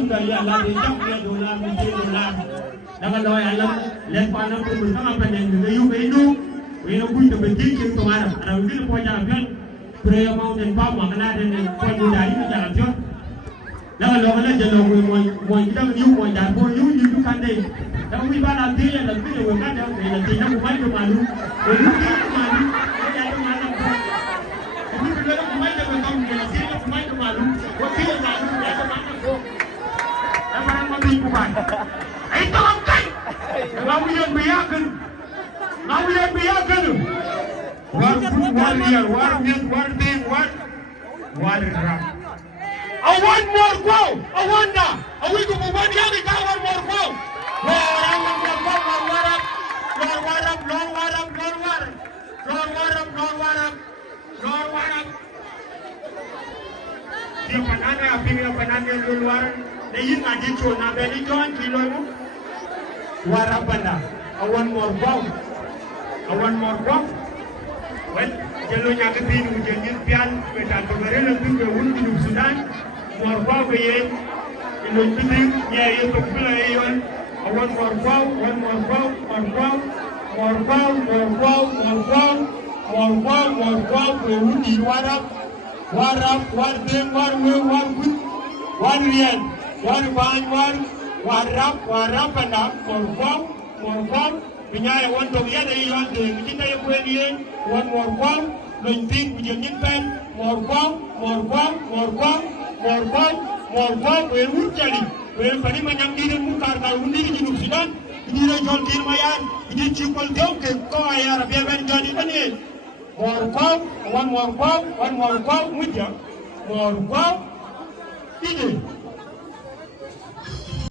tunga ya la de jam ya dola mi je dola daga lo ya la len pa na ko mun sama panen de yu be du we no ku to be ti ki to mara ara wi ko ja pion prayer mountain pa ma na de ne ko du dai ni ja pion daga lo la je lo mo da yu mo da bo yu du kan de daga wi ba la ti ya la ti we ka da we la ti na ko mai ko malu we lu ti malu ya do ma na ko ni ko da ko mai da ko ka mu ya ti ko mai ko malu ko ti ya malu ya ko ma na ko daga ma bi ku ba ai to am kai ngawian biyakan war warrior war min war ding war rap I want more go I want that I will go one year I want more go Dia panane luar dai yin ngaji chona be ni jon kilo mu warabanda I want more go well jelo nya ke tin mu jenyin pian be ta to gare la tin be wun di Sudan more go be ye ino tin ye ye to kula ye yon I want more go be wun di warab war dem war we war gut war rien war ban warab anda more go Binyaya want to get a young day, kita yang punya one more quam, lunting punya nyimpen, more quam, we would tell you, we pani manyang di muka kalau undi di Junub Sudan, ini John Kirmayan, ini cipol jauh ke kau ayah biar jadi pani, more quam, muja, more quam, ini.